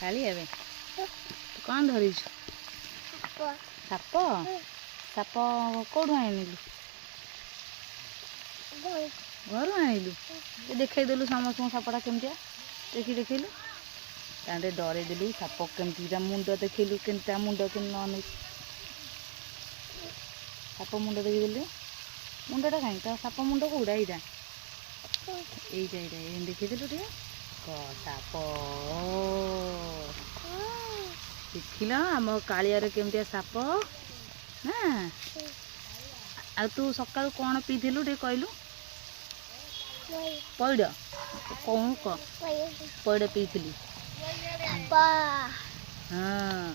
କାଳି ଏବେ ତୁ କ'ଣ ଧରିଛୁ? ସାପ? ସାପ କେଉଁଠୁ ଆଣିଲୁ? ଘରୁ ଆଣିଲୁ? ଦେଖେଇଦେଲୁ ସମସ୍ତଙ୍କୁ ସାପଟା କେମିତିଆ ଦେଖେଇଲୁ। ତାହେଲେ ଡରେଇଦେଲୁ। ସାପ କେମିତି ତା ମୁଣ୍ଡ ଦେଖେଇଲୁ, କେମିତି ତା ମୁଣ୍ଡ କେମିତି ନ ନେଇ ସାପ ମୁଣ୍ଡ ଦେଖିଦେଲୁ। ମୁଣ୍ଡଟା କାହିଁ ତା ସାପ ମୁଣ୍ଡ କେଉଁଟା? ଏଇଟା ଏଇଟା ଦେଖେଇଦେଲୁ ଟିକେ। ସାପ ଦେଖିଲ ଆମ କାଳିଆରେ କେମିତିଆ ସାପ ନା। ଆଉ ତୁ ସକାଳୁ କ'ଣ ପିଇଥିଲୁ ଟିକେ କହିଲୁ? ପଇଡ଼? କ'ଣ ପଇଡ଼ ପିଇଥିଲି? ହଁ,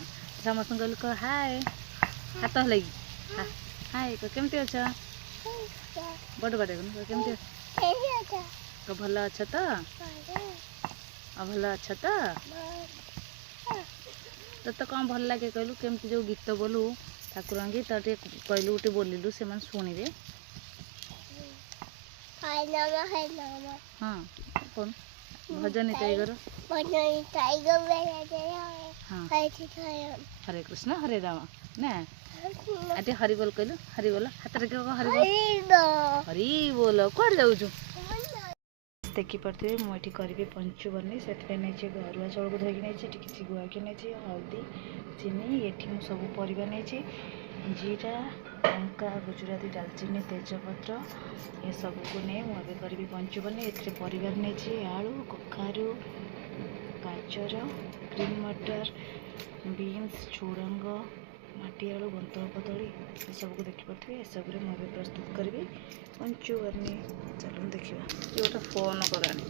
ସମସ୍ତଙ୍କୁ କହିଲୁ କହ ହାଏ, ହାତ ହେଲାକି ହାଏ କେମିତି ଅଛ? ବଡ଼ ବଡ଼ କେମିତି ଅଛ? ଭଲ ଅଛ ତ? ଭଲ ଅଛ ତ? ତତେ କ'ଣ ଭଲ ଲାଗେ କହିଲୁ? କେମିତି ଯେଉଁ ଗୀତ ବୋଲୁ ଠାକୁରଙ୍କ ଗୀତ ଟିକେ କହିଲୁ, ଗୋଟେ ବୋଲିଲୁ ସେମାନେ ଶୁଣିବେ। ହଁ କ'ଣ ଭଜନ ଟାଇଗର? ହରେ କୃଷ୍ଣ ହରେ ରାମ ନା। ଆଉ ଟିକେ ହରି ବୋଲ କହିଲୁ। ହରି ବୋଲ ହାତରେ କହ ହରି ବୋଲ। ହରି ବୋଲ। କୁଆଡ଼େ ଯାଉଛୁ? ଦେଖିପାରୁଥିବେ ମୁଁ ଏଠି କରିବି ପଞ୍ଚୁବର୍ଣ୍ଣୀ। ସେଥିପାଇଁ ନେଇଛି ଅରୁଆ ଚାଉଳକୁ ଧୋଇକି ନେଇଛି, ଏଠି କିଛି ଗୁଆଘିଅ ନେଇଛି, ହଳଦୀ, ଚିନି। ଏଠି ମୁଁ ସବୁ ପରିବା ନେଇଛି, ଜିରା, ଲଙ୍କା, ଗୁଜୁରାତି, ଡାଲଚିନି, ତେଜପତ୍ର ଏସବୁକୁ ନେଇ ମୁଁ ଏବେ କରିବି ପଞ୍ଚୁବର୍ଣ୍ଣୀ। ଏଥିରେ ପରିବା ନେଇଛି ଆଳୁ, କଖାରୁ, ଗାଜର, ଗ୍ରୀନ୍ ମଟର, ବିନ୍ସ, ଝୁଡ଼ଙ୍ଗ, ମାଟି ଆଳୁ, ବନ୍ତଳ କଦଳୀ ଏସବୁକୁ ଦେଖିପାରୁଥିବେ। ଏସବୁରେ ମୁଁ ଏବେ ପ୍ରସ୍ତୁତ କରିବି ପଞ୍ଚୁବର୍ଣ୍ଣୀ। ଚାଲନ୍ତୁ ଦେଖିବା। ଇଏ ଗୋଟେ ଫୋନ୍ କଲାଣି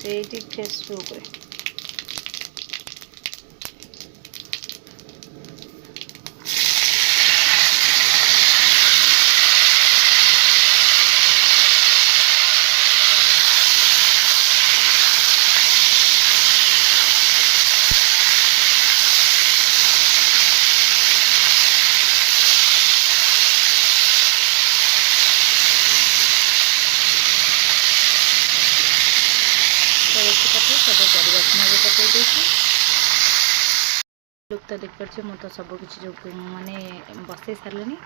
ସେଇଠି ଫେସବୁକ୍ରେ। ସବୁ ପରିବାକୁ ମୁଁ ଏବେ ପକାଇ ଦେଇଛି। ଲୁକ୍ ତ ଦେଖିପାରୁଛି ମୁଁ ତ ସବୁକିଛି ଯେଉଁ ମାନେ ବସାଇ ସାରିଲିଣି।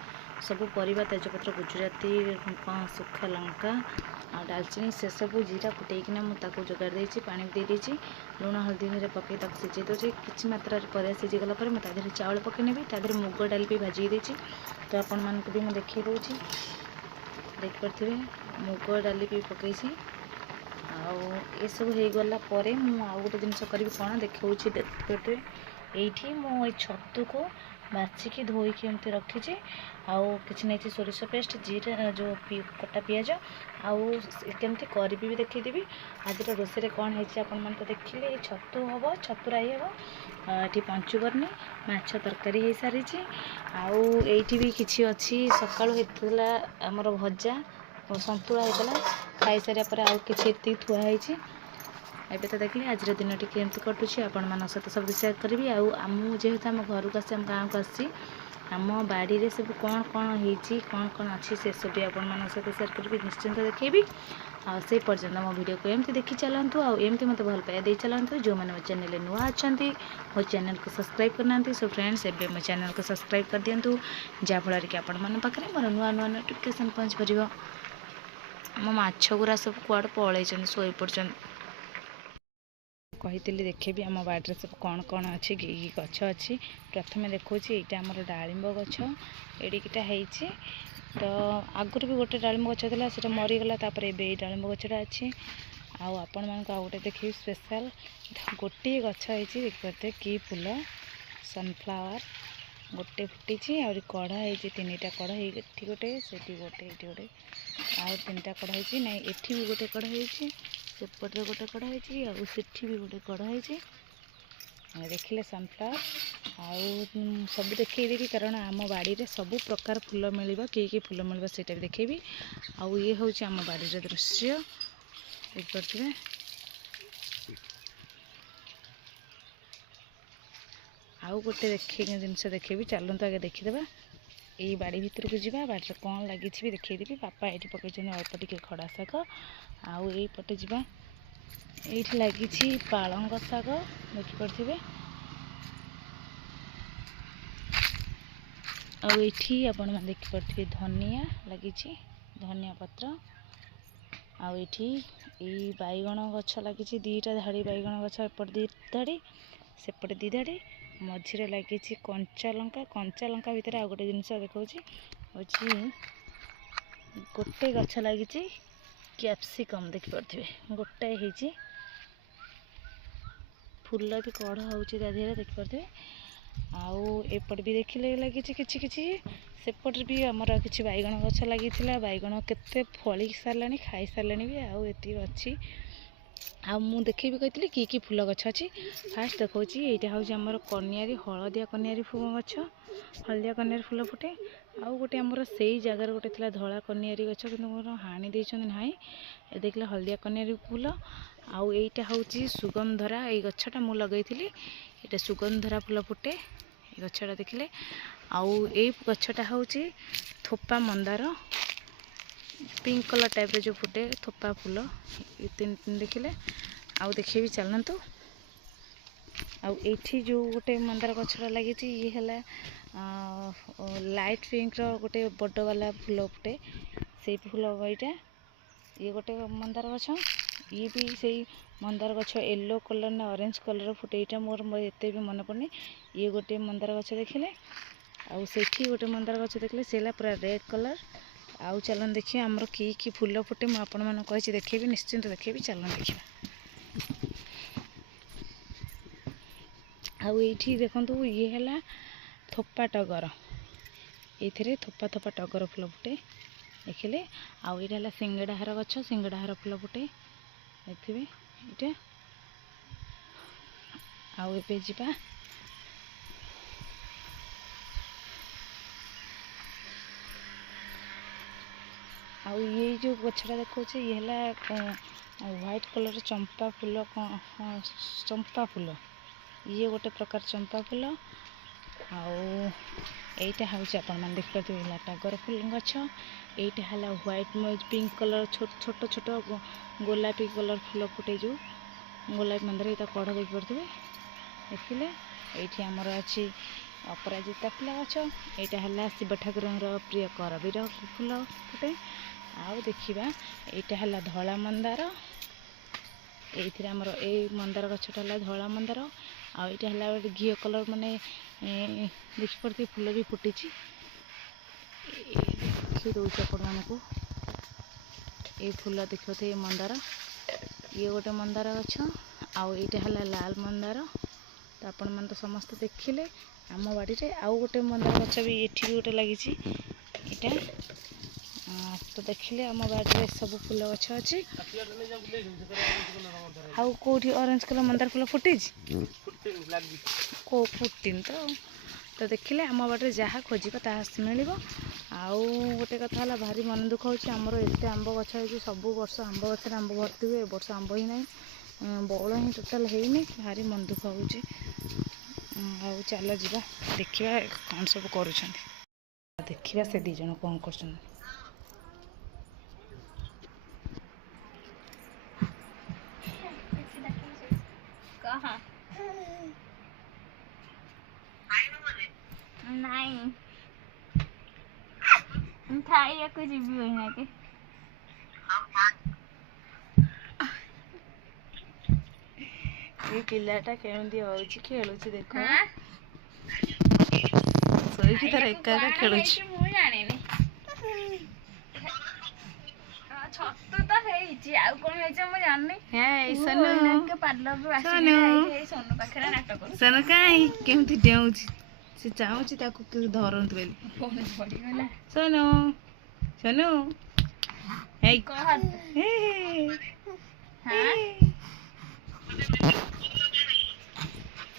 ସବୁ ପରିବା, ତେଜପତ୍ର, ଗୁଜୁରାତି, ଶୁଖା ଲଙ୍କା ଆଉ ଡାଲଚିନି ସେସବୁ ଜିରା ଫୁଟେଇକିନା ମୁଁ ତାକୁ ଯୋଗାଡ଼ି ଦେଇଛି। ପାଣି ଦେଇ ଦେଇଛି, ଲୁଣ ହଳଦୀ ଧୀରେ ପକାଇ ତାକୁ ସିଝେଇ ଦେଉଛି। କିଛି ମାତ୍ରାରେ ପରିବା ସିଝିଗଲା ପରେ ମୁଁ ତା ଦେହରେ ଚାଉଳ ପକାଇ ନେବି। ତା ଦେହରେ ମୁଗ ଡାଲି ବି ଭାଜିକି ଦେଇଛି, ତ ଆପଣମାନଙ୍କୁ ବି ମୁଁ ଦେଖାଇ ଦେଉଛି। ଦେଖିପାରୁଥିବେ ମୁଗ ଡାଲି ବି ପକାଇଛି। ଆଉ ଏସବୁ ହେଇଗଲା ପରେ ମୁଁ ଆଉ ଗୋଟେ ଜିନିଷ କରିବି, କ'ଣ ଦେଖାଉଛି ଦେଖିପାରୁଥିବେ। ଏଇଠି ମୁଁ ଏଇ ଛତୁକୁ ବାଛିକି ଧୋଇକି ଏମିତି ରଖିଛି। ଆଉ କିଛି ନେଇଛି ସୋରିଷ ପେଷ୍ଟ, ଜିରା, ଯେଉଁ କଟା ପିଆଜ, ଆଉ କେମିତି କରିବି ବି ଦେଖାଇଦେବି। ଆଜିର ରୋଷେଇରେ କ'ଣ ହେଇଛି ଆପଣମାନେ ତ ଦେଖିଲେ। ଏଇ ଛତୁ ହେବ, ଛତୁ ରାଇ ହେବ। ଏଠି ପଞ୍ଚୁବର୍ଣ୍ଣୀ, ମାଛ ତରକାରୀ ହେଇସାରିଛି। ଆଉ ଏଇଠି ବି କିଛି ଅଛି, ସକାଳୁ ହେଇଥିଲା ଆମର ଭଜା, ସନ୍ତୁଳା ହେଇଥିଲା। ଖାଇସାରିବା ପରେ ଆଉ କିଛି ଏତିକି ଥୁଆ ହେଇଛି। ଏବେ ତ ଦେଖିଲି ଆଜିର ଦିନଟି କେମିତି କଟୁଛି ଆପଣମାନଙ୍କ ସହିତ ସବୁ ସେୟାର କରିବି। ଆଉ ମୁଁ ଯେହେତୁ ଆମ ଘରକୁ ଆସିଛି, ଆମ ଗାଁକୁ ଆସିଛି, ଆମ ବାଡ଼ିରେ ସବୁ କ'ଣ କ'ଣ ହେଇଛି, କ'ଣ କ'ଣ ଅଛି ସେସବୁ ବି ଆପଣମାନଙ୍କ ସହିତ ସେୟାର କରିବି, ନିଶ୍ଚିନ୍ତ ଦେଖେଇବି। ଆଉ ସେଇ ପର୍ଯ୍ୟନ୍ତ ମୋ ଭିଡ଼ିଓକୁ ଏମିତି ଦେଖି ଚାଲନ୍ତୁ, ଆଉ ଏମିତି ମୋତେ ଭଲ ପାଇବା ଦେଇ ଚାଲନ୍ତୁ। ଯେଉଁମାନେ ମୋ ଚ୍ୟାନେଲରେ ନୂଆ ଅଛନ୍ତି, ମୋ ଚ୍ୟାନେଲକୁ ସବସ୍କ୍ରାଇବ୍ କରିନାହାନ୍ତି, ସୋ ଫ୍ରେଣ୍ଡସ୍ ଏବେ ମୋ ଚ୍ୟାନେଲକୁ ସବସ୍କ୍ରାଇବ୍ କରିଦିଅନ୍ତୁ, ଯାହାଫଳରେ କି ଆପଣମାନଙ୍କ ପାଖରେ ମୋର ନୂଆ ନୂଆ ନୋଟିଫିକେସନ୍ ପହଞ୍ଚିପାରିବ। ମୋ ମାଛ ଗୁଡ଼ା ସବୁ କୁଆଡ଼େ ପଳେଇଛନ୍ତି, ଶୋଇପଡ଼ିଛନ୍ତି। କହିଥିଲି ଦେଖେଇବି ଆମ ବାଡ଼ିରେ ସବୁ କ'ଣ କ'ଣ ଅଛି, କି ଗଛ ଅଛି। ପ୍ରଥମେ ଦେଖାଉଛି ଏଇଟା ଆମର ଡାଳିମ୍ବ ଗଛ, ଏଡ଼ିକିଟା ହେଇଛି। ତ ଆଗରୁ ବି ଗୋଟେ ଡାଳିମ୍ବ ଗଛ ଥିଲା, ସେଇଟା ମରିଗଲା। ତାପରେ ଏବେ ଏଇ ଡାଳିମ୍ବ ଗଛଟା ଅଛି। ଆଉ ଆପଣମାନଙ୍କୁ ଆଉ ଗୋଟେ ଦେଖେଇବି ସ୍ପେଶାଲ୍। ଗୋଟିଏ ଗଛ ହେଇଛି, ଦେଖିପାରୁଥିବେ କି ଫୁଲ, ସନଫ୍ଲାୱାର ଗୋଟେ ଫୁଟିଛି। ଆହୁରି କଢ଼ ହେଇଛି, 3ଟା କଢ଼ ହେଇ, ଏଠି ଗୋଟେ, ସେଠି ଗୋଟେ, ଏଠି ଗୋଟେ, ଆଉ 3ଟା କଢ଼ ହେଇଛି। ନାଇଁ ଏଠି ବି ଗୋଟେ କଢ଼ ହେଇଛି, ସେପଟରେ ଗୋଟେ କଢ଼ ହେଇଛି, ଆଉ ସେଠି ବି ଗୋଟେ କଢ଼ ହେଇଛି। ଦେଖିଲେ ସନଫ୍ଲାୱାର। ଆଉ ସବୁ ଦେଖେଇଦେବି, କାରଣ ଆମ ବାଡ଼ିରେ ସବୁ ପ୍ରକାର ଫୁଲ ମିଳିବ। କି ଫୁଲ ମିଳିବ ସେଇଟା ବି ଦେଖେଇବି। ଆଉ ଇଏ ହେଉଛି ଆମ ବାଡ଼ିର ଦୃଶ୍ୟ, ଦେଖିପାରୁଥିବେ। ଆଉ ଗୋଟେ ଜିନିଷ ଦେଖେଇବି, ଚାଲନ୍ତୁ ଆଗେ ଦେଖିଦେବା। ଏଇ ବାଡ଼ି ଭିତରକୁ ଯିବା, ବାଡ଼ିରେ କ'ଣ ଲାଗିଛି ବି ଦେଖେଇଦେବି। ବାପା ଏଇଠି ପକାଇଛନ୍ତି ଅଳ୍ପ ଟିକେ ଖଡ଼ା ଶାଗ। ଆଉ ଏଇପଟେ ଯିବା, ये लगी पालंग शाग देखिपे आठी आपण मैंने देखिपे धनिया लगी धनिया पत्र आठी बैगण गछ लगी दीटा धाड़ी बैगण गछ एपट दी धाड़ी सेपटे दी धाड़ी मझे लगी कंचा लंका भितर आ गोटे जिनस देखा हूँ गोटे गछ लगी कैप्सिकम देखिपे गोटाए हो फूल भी कढ़ हो देखिपे आउ एपट भी देखिले लगी किछि सेपट भी आमर किछि बैगण गछ लगी बैगण केते फली सारे खाई सारे भी आउ एति अच्छी आ मु देखी कही कि फूल गछ अच्छी फास्ट देखा यहाँ हूँ आमर कनियारी हलदिया कनियारी गछ हलदिया कनियारी फूल फुटे आउ गोटे आमर से जगार गोटे थी धला कनियारी गछ कि हाणी देना ना देखिले हलदिया कनियारी फूल आउ एटा हूँ सुगंधरा ये गछटा मु लगे ये सुगंधरा फूल फुटे ये गछटा देखिले आउ ये गछटा हूँ थोपा मंदार पिंक कलर टाइप जो फुटे थोपा फूल ये तीन तीन देखिले आउ देखे भी चलतु आठी जो गोटे मंदार गछटा लगी ये है लाइट पिंक रो गोटे बड़ वाला फूल फुटे से फूल यहाँ ये गोटे मंदार गछ ये भी से मंदार गछ येलो कलर ना ऑरेंज कलर फुटे यहाँ मोर एत भी मन पड़नी ये गोटे मंदार गछ देखिले आउ सेठी गोटे मंदार गछ देखिले सेला पूरा रेड कलर आउ चलन देखिए आमर कि फूल फुटे मुझे आपण मैंने कही देखेबी निश्चिंत देखेबी चलन देखिए आउ ये देखु ये है थोपा टगर ये थोपा थोपा टगर फूल फुटे देखिले आउ ये है सिंगड़ाहार गछ सिंगड़ाहार फूल फुटे देखिए ये आउ ए जा आउ ये जो गछटा देखा ये है व्हाइट कलर चंपा फूल चंपा फूल ये गोटे प्रकार चंपा फूल आउ एटा हूँ आप देखिए टगर फूल गछ एटा है व्हाइट पिंक कलर छोट छोट छोट गोलापी कलर फूल फुटे जो गोलापी मंदिर ये कढ़ देखिपे देखिले ये आमर अच्छी अपराजिता फूल गछ यहाँ है शिव ठाकुर प्रिय करबीर फूल फुटे आउ देखा यहाँ है धला मंदार ये आमर ए मंदार गछटा है धला मंदार आउ यहाँ है घी कलर माने देखिपे फूल भी फुटी देखी दूसरे आपण मानक ये फूल देखो ये मंदार ये गोटे मंदार गछ आउ यहाँ है लाल मंदार तो आपण मैंने तो समस्त देखिले आम बाड़ी रे आउ गोटे मंदार गछ भी ये गोटे लगी तो देखिले आम बाड़ी सब फूल गछ अच्छी आउ कौटी ऑरेंज कलर मंदार फूल फुटी को फुटीन तो देखिले आम बाड़ी जहाँ खोजा ताहा मिल आउ गोटे कथा है भारी मन दुख होमर एत आंब गछ हो सब वर्ष आंब गचर आंब भर्ती हुए वर्ष आंब ही ना बौल ही टोटाल है भारी मन दुख हो चल जा देखा कौन सब कर देखा से दी जन कौन कर नहीं खाइए कुछ भी होना के ये पिलाटा केमती हो खेलु देख सोईकी तार एका एका खेलु छतु तो हेइची आ कोन हेइचे म जाननी हे सोनू के पार्लर रो आसी सोनू पाखरे नाटक कर सोनू काई केमती डेउची से चाहूची ताको के धरंत बेली फोन पड़ी गला सोनू सोनू हे कह हे हां